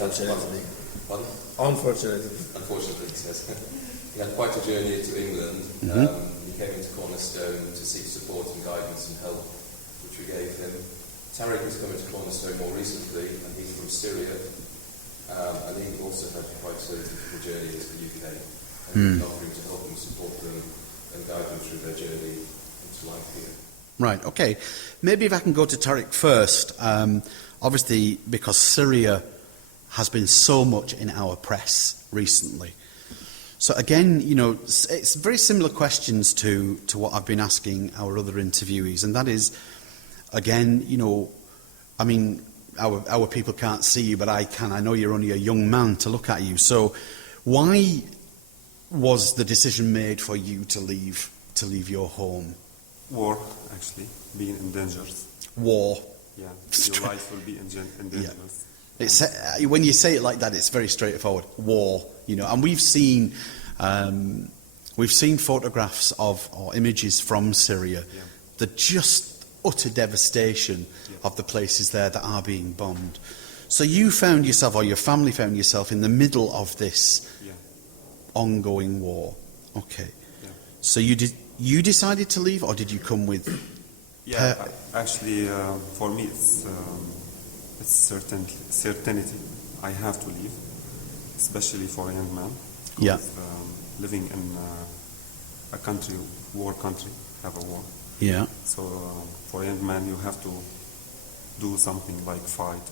Unfortunately. Pardon? Unfortunately, he says. He had quite a journey to England. He came into Cornerstone to seek support and guidance and help, which we gave him. Tariq has come into Cornerstone more recently, and he's from Syria. And he also had quite a difficult journey into the UK. And we've been offering to help them, support them, and guide them through their journey into life here. Right, okay. Maybe if I can go to Tariq first. Obviously, because Syria has been so much in our press recently. So again, you know, it's very similar questions to what I've been asking our other interviewees, and that is, again, you know, I mean, our people can't see you, but I can. I know you're only a young man to look at you. So why was the decision made for you to leave your home? War, actually, being in danger. War. Yeah, your life will be in danger. Yeah. It's, when you say it like that, it's very straightforward. War, you know, and we've seen photographs of or images from Syria, the just utter devastation of the places there that are being bombed. So you found yourself, or your family found yourself, in the middle of this ongoing war. Okay. Yeah. So you decided to leave, or did you come with? Yeah, actually, for me, it's certainty. I have to leave, especially for a young man. Because, living in a country, war country, have a war. Yeah. So for a young man, you have to do something like fight.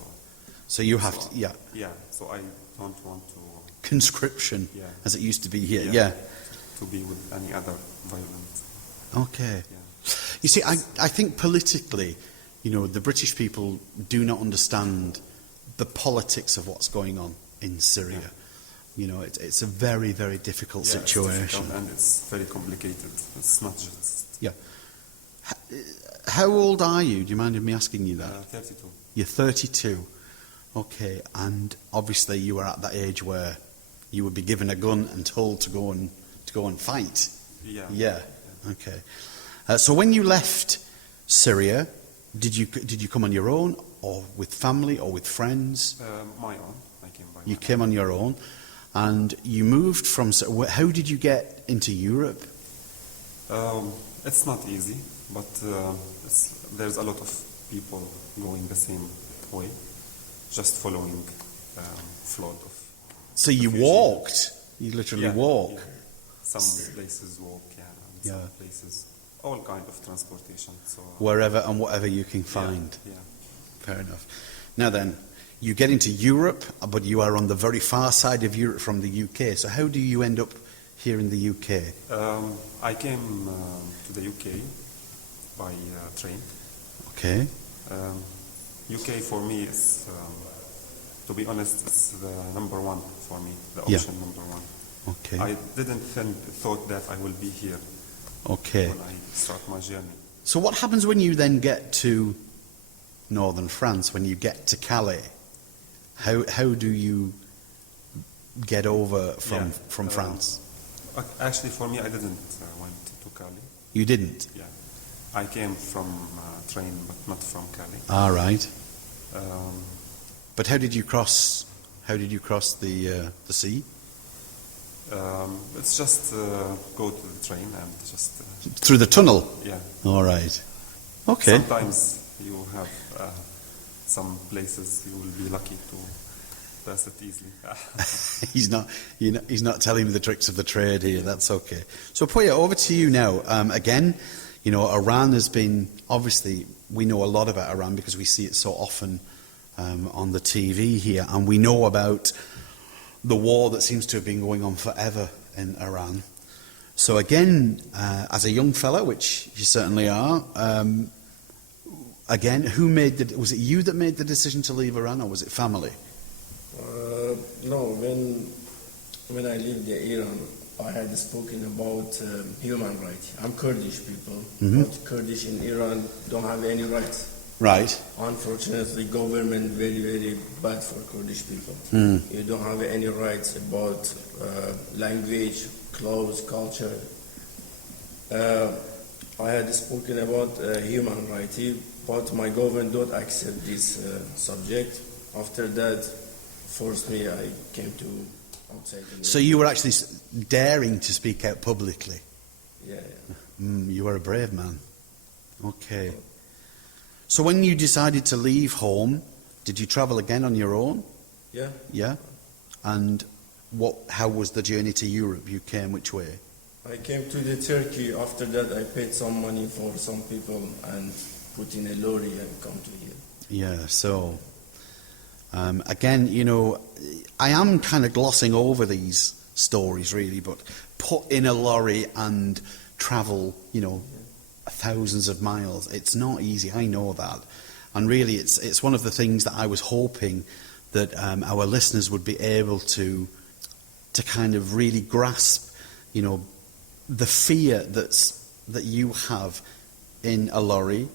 So you have to, yeah. Yeah. So I don't want to. Conscription, as it used to be here. Yeah. To be with any other violence. Okay. Yeah. You see, I think politically, you know, the British people do not understand the politics of what's going on in Syria. Yeah. You know, it's a very, very difficult situation. It's difficult and it's very complicated. It's not just... Yeah. How old are you? Do you mind me asking you that? 32. You're 32. Okay, and obviously you were at that age where you would be given a gun and told to go and fight. Yeah. Okay. So when you left Syria, did you come on your own, or with family, or with friends? My own. I came by. You came on your own, and you moved from. How did you get into Europe? It's not easy, but there's a lot of people going the same way, just following flood of. So you walked. You literally walk. Yeah. Some places walk, and some places. All kind of transportation. So wherever and whatever you can find. Yeah. Fair enough. Now then, you get into Europe, but you are on the very far side of Europe from the UK. So how do you end up here in the UK? I came to the UK by train. Okay. UK for me is, to be honest, it's the number one for me. The option number one. Okay. I didn't thought that I will be here. Okay. When I start my journey. So what happens when you then get to northern France, when you get to Calais? How do you get over from France? Actually, for me, I didn't went to Calais. You didn't? Yeah. I came from train, but not from Calais. All right. But how did you cross the sea? It's just go to the train and just... Through the tunnel? Yeah. All right. Okay. Sometimes you have some places you will be lucky to pass it easily. He's not telling me the tricks of the trade here. That's okay. So, Poya, over to you now. Again, you know, Iran has been... Obviously, we know a lot about Iran because we see it so often on the TV here, and we know about the war that seems to have been going on forever in Iran. So again, as a young fella, which you certainly are, again, was it you that made the decision to leave Iran, or was it family? No, when I lived in Iran, I had spoken about human rights. I'm Kurdish people, but Kurdish in Iran don't have any rights. Right. Unfortunately, government very, very bad for Kurdish people. You don't have any rights about language, clothes, culture. I had spoken about human rights, but my government don't accept this subject. After that, forced me. I came to outside. So you were actually daring to speak out publicly. Yeah. You were a brave man. Okay. So when you decided to leave home, did you travel again on your own? Yeah. Yeah. And how was the journey to Europe? You came which way? I came to the Turkey. After that, I paid some money for some people and put in a lorry and come to here. Yeah, so again, I am kind of glossing over these stories really, but put in a lorry and travel, thousands of miles, it's not easy, I know that. And really it's one of the things that I was hoping that our listeners would be able to kind of really grasp, the fear that you have in a lorry,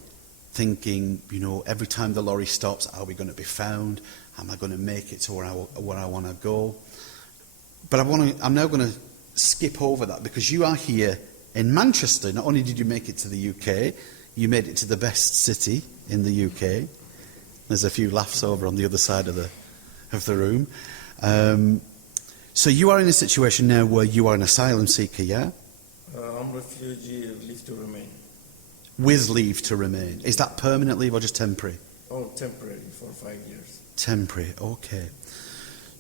thinking, every time the lorry stops, are we going to be found? Am I going to make it to where I want to go? But I'm now going to skip over that because you are here in Manchester. Not only did you make it to the UK, you made it to the best city in the UK. There's a few laughs over on the other side of the room. So you are in a situation now where you are an asylum seeker, yeah? I'm refugee, leave to remain. With leave to remain. Is that permanent leave or just temporary? Oh, temporary for 5 years. Temporary, okay.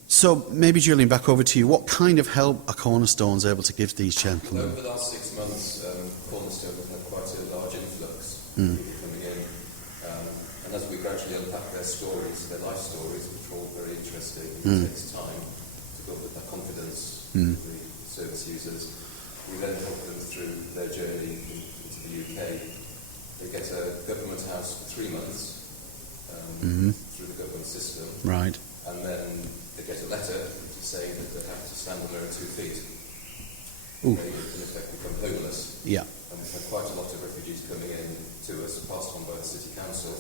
So maybe, Julian, back over to you. What kind of help are Cornerstones able to give these gentlemen? Over the last 6 months, Cornerstone has had quite a large influx of people coming in. And as we gradually unpack their stories, their life stories, which are all very interesting, it takes time to build up that confidence with the service users. We then help them through their journey into the UK. They get a government house for 3 months through the government system. Right. And then they get a letter saying that they have to stand on their own 2 feet. Ooh. They, in effect, become homeless. Yeah. And we've had quite a lot of refugees coming in to us, passed on by the City Council.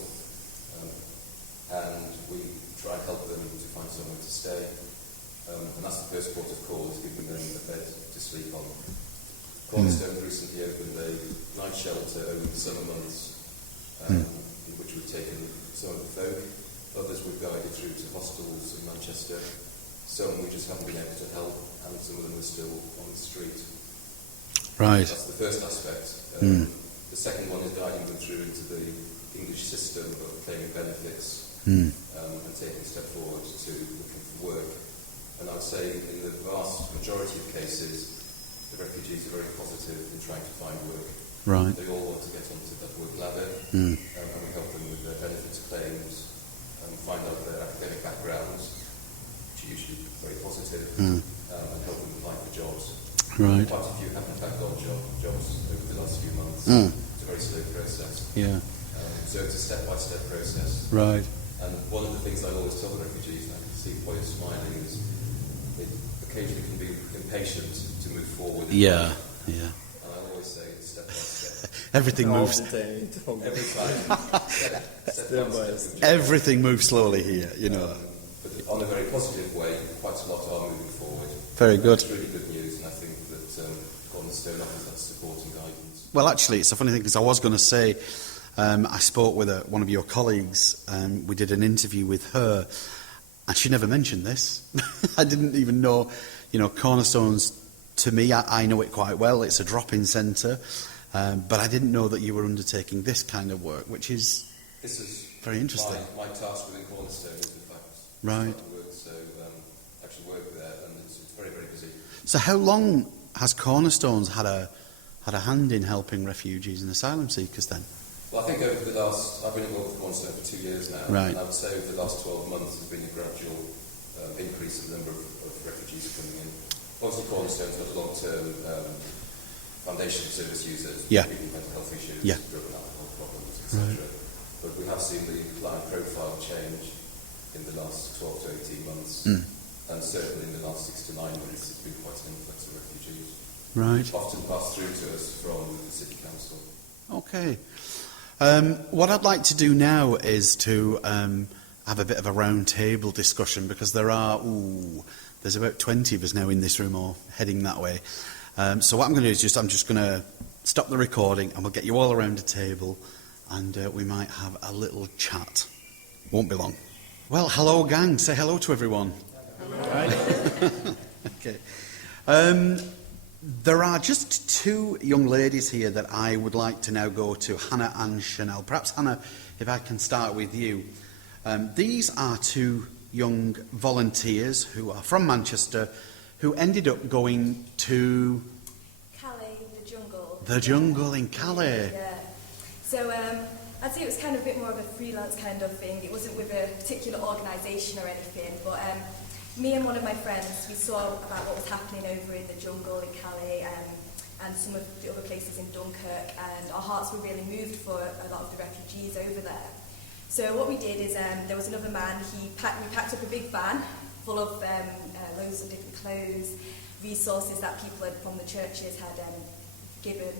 And we try and help them to find somewhere to stay. And that's the first port of call, is giving them a bed to sleep on. Cornerstone recently opened a night shelter over the summer months, in which we've taken some of the folk. Others we've guided through to hostels in Manchester. Some we just haven't been able to help, and some of them are still on the street. Right. That's the first aspect. The second one is guiding them through into the English system of claiming benefits and taking a step forward to looking for work. And I'd say in the vast majority of cases, the refugees are very positive in trying to find work. Right. They all want to get onto that work ladder, and we help them with their benefits claims, find out their academic backgrounds, which are usually very positive, and help them apply for jobs. Right. Quite a few haven't had jobs over the last few months. It's a very slow process. Yeah. So it's a step-by-step process. Right. And one of the things I always tell the refugees, and I can see why you're smiling, is it occasionally can be impatient to move forward. Yeah. Yeah. And I always say it's step by step. Everything All moves. the time. Every time. Step by step. Everything moves slowly here. But on a very positive way, quite a lot are moving forward. Very good. It's really good news, and I think that Cornerstone offers that support and guidance. Well, actually, it's a funny thing because I was going to say, I spoke with one of your colleagues. We did an interview with her, and she never mentioned this. I didn't even know, Cornerstones. To me, I know it quite well. It's a drop-in centre, but I didn't know that you were undertaking this kind of work, which is very interesting. My task within Cornerstone is, in fact, right. Work, so actually work there, and it's very, very busy. So, how long has Cornerstones had a hand in helping refugees and asylum seekers then? Well, I think over the last, I've been involved with Cornerstone for 2 years now, right. And I would say over the last 12 months there's been a gradual increase in the number of refugees coming in. Obviously, Cornerstone's got a long-term foundation for service users, yeah. people with mental health issues, drug and alcohol problems, etc. Right. But we have seen the client profile change in the last 12 to 18 months, and certainly in the last 6 to 9 months, it's been quite an influx of refugees. Right. Often passed through to us from the City Council. Okay. What I'd like to do now is to have a bit of a round table discussion because there's about 20 of us now in this room or heading that way. So what I'm going to do is I'm just going to stop the recording and we'll get you all around a table and we might have a little chat. Won't be long. Well, hello, gang. Say hello to everyone. Okay. There are just two young ladies here that I would like to now go to, Hannah and Chanel. Perhaps, Hannah, if I can start with you. These are two young volunteers who are from Manchester who ended up going to... Calais, the jungle. The jungle in Calais. Yeah. So I'd say it was kind of a bit more of a freelance kind of thing. It wasn't with a particular organisation or anything, but me and one of my friends, we saw about what was happening over in the jungle in Calais and some of the other places in Dunkirk, and our hearts were really moved for a lot of the refugees over there. So what we did is there was another man, we packed up a big van full of loads of different clothes, resources that people from the churches had given.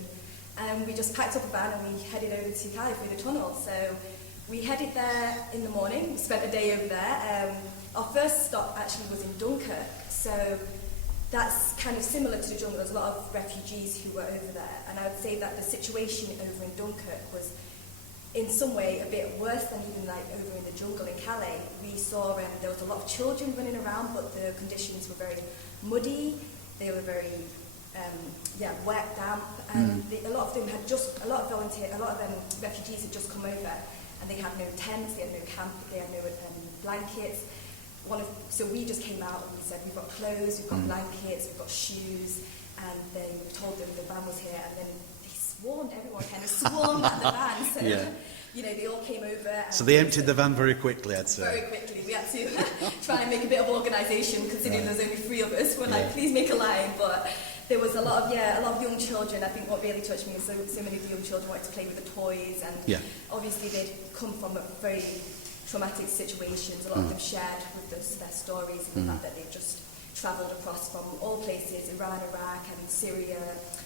And we just packed up a van and we headed over to Calais through the tunnel. So we headed there in the morning, we spent a day over there. Our first stop actually was in Dunkirk, so that's kind of similar to the jungle. There's a lot of refugees who were over there, and I would say that the situation over in Dunkirk was in some way a bit worse than even like over in the jungle in Calais. We saw there was a lot of children running around, but the conditions were very muddy, they were very wet, damp, and a lot of refugees had just come over, and they had no tents, they had no camp, they had no blankets. So we just came out and we said, we've got clothes, we've got blankets, we've got shoes, and then we told them the van was here, and then everyone kind of swarmed at the van, so they all came over. So they emptied the van very quickly, I'd say. Very quickly. We had to try and make a bit of organisation, considering there's only 3 of us. We're like, please make a line, but there was a lot of young children. I think what really touched me was so many of the young children wanted to play with the toys, and obviously they'd come from very traumatic situations. A lot of them shared with us their stories and the fact that they've just travelled across from all places, Iran, Iraq and Syria,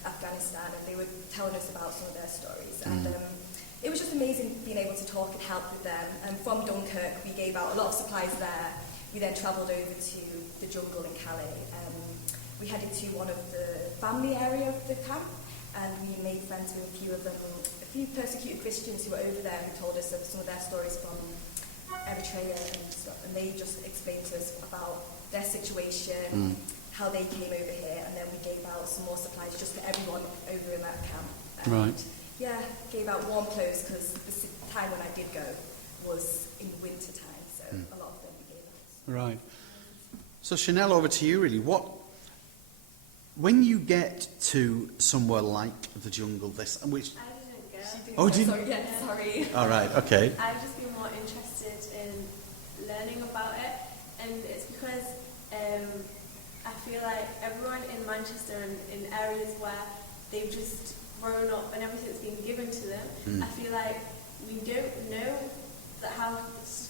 Afghanistan, and they were telling us about some of their stories. And it was just amazing being able to talk and help with them. And from Dunkirk, we gave out a lot of supplies there. We then travelled over to the jungle in Calais. We headed to one of the family area of the camp, and we made friends with a few of them, a few persecuted Christians who were over there who told us of some of their stories from Eritrea and stuff, and they just explained to us about their situation, how they came over here, and then we gave out some more supplies just to everyone over in that camp. And right. Yeah, gave out warm clothes because the time when I did go was in winter time, so a lot of them we gave out. Right. So Chanel, over to you really. When you get to somewhere like the jungle, which... I didn't go. Oh, did you? Sorry. All right, okay. I've just been more interested in learning about it, and it's because I feel like everyone in Manchester and in areas where they've just grown up and everything's been given to them, I feel like we don't know that how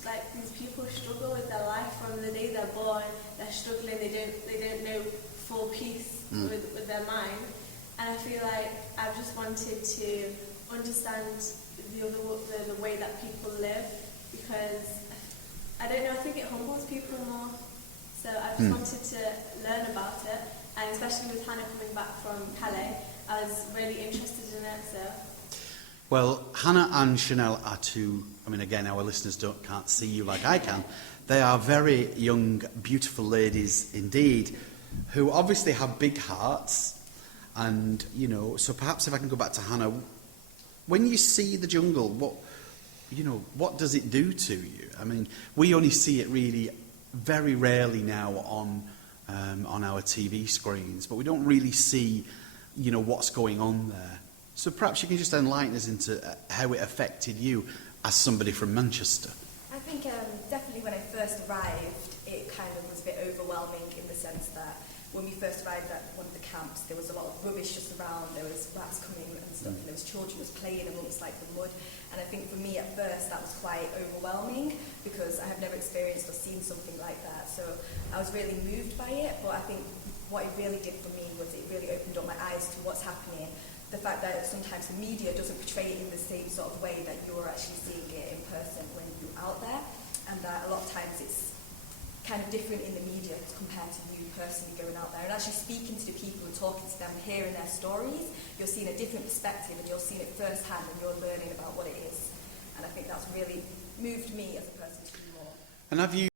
like these people struggle with their life from the day they're born. They're struggling. They don't know full peace with their mind, and I feel like I've just wanted to understand the way that people live, because I don't know, I think it humbles people more, so I just wanted to learn about it, and especially with Hannah coming back from Calais, I was really interested in it. So well, Hannah and Chanel are two, I mean, again, our listeners can't see you like I can. They are very young, beautiful ladies indeed, who obviously have big hearts. And, so perhaps if I can go back to Hannah, when you see the jungle, what does it do to you? I mean, we only see it really very rarely now on our TV screens, but we don't really see, what's going on there. So perhaps you can just enlighten us into how it affected you as somebody from Manchester. I think definitely when I first arrived, it kind of was a bit overwhelming in the sense that when we first arrived at one of the camps, there was a lot of rubbish just around, there was rats coming and stuff, and there was children just playing amongst like the mud. And I think for me at first that was quite overwhelming because I have never experienced or seen something like that. So I was really moved by it, but I think what it really did for me was it really opened up my eyes to what's happening. The fact that sometimes the media doesn't portray it in the same sort of way that you're actually seeing it in person when you're out there, and that a lot of times it's kind of different in the media compared to you personally going out there and actually speaking to the people and talking to them, hearing their stories. You're seeing a different perspective and you're seeing it firsthand and you're learning about what it is. And I think that's really moved me as a person to do more. And have you